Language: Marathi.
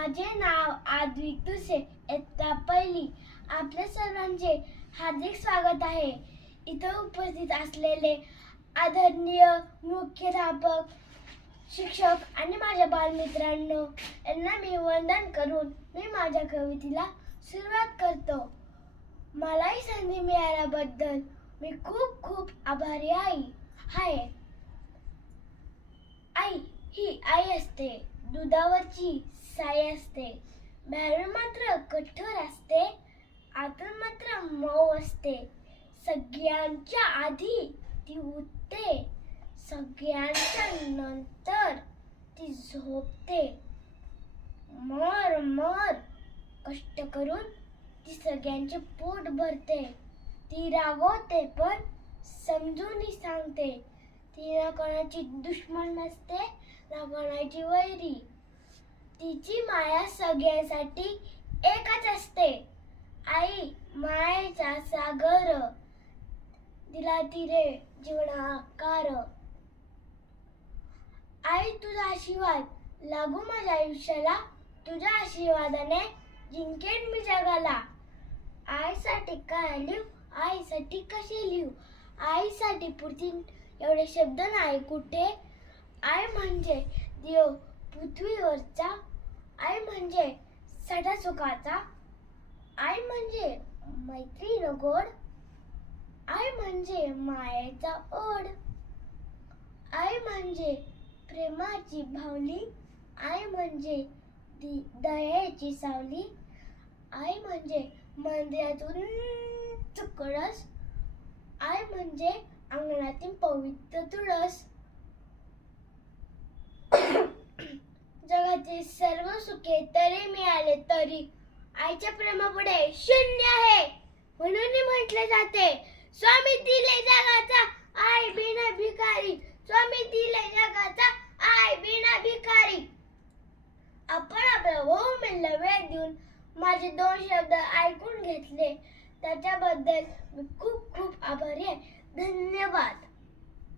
माझे नाव आद्विक तुसे, इयत्ता पहिली. आपल्या सर्वांचे हार्दिक स्वागत आहे. इथं उपस्थित असलेले आदरणीय मुख्याध्यापक, शिक्षक आणि माझ्या बालमित्रांनो, यांना मी वंदन करून मी माझ्या कवितेला सुरुवात करतो. मला ही संधी मिळाल्याबद्दल मी खूप खूप आभारी आहे. आई ही आई असते, दुधावरची साई असते. बाहेरून मात्र कठोर असते, आतून मात्र मऊ असते. सगळ्यांच्या आधी ती उठते, सगळ्यांच्या नंतर ती झोपते. मर कष्ट करून ती सगळ्यांचे पोट भरते. ती रागवते पण समजून सांगते. ती ना कोणाची दुश्मन नसते, ना कोणाची वैरी. तिची माया सगळ्यांसाठी एकच असते. आई मायेचा सागर, दिला तिरे जीवनाकार. आई तुझा आशीर्वाद लागू माझ्या आयुष्याला, तुझ्या आशीर्वादाने जिंकेन मी जगाला. आईसाठी काय लिहू, आईसाठी कसे लिहू, आईसाठी पुरतील एवढे शब्द नाही कुठे. आई म्हणजे देव पृथ्वीवरचा, आई म्हणजे सदा सुखाचा, आई म्हणजे मैत्रीण गोड, आई म्हणजे मायेचा ओढ, आई म्हणजे प्रेमाची भावली, आई म्हणजे दयेची सावली, आई म्हणजे मंदिरातून कळस, आई म्हणजे अंगणातील पवित्र तुळस. जगातील सर्व सुखे तरी मिळाले तरी आईच्या प्रेमापुढे शून्य आहे. म्हणून म्हटले जाते, स्वामी दिले जगाचा आई बिना भिकारी, स्वामी दिले जगाचा आई बिना भिकारी. आपण आपल्या बहुमूल्य वेळ देऊन माझे 2 शब्द ऐकून घेतले, त्याच्याबद्दल मी खूप खूप आभारी आहे. धन्यवाद.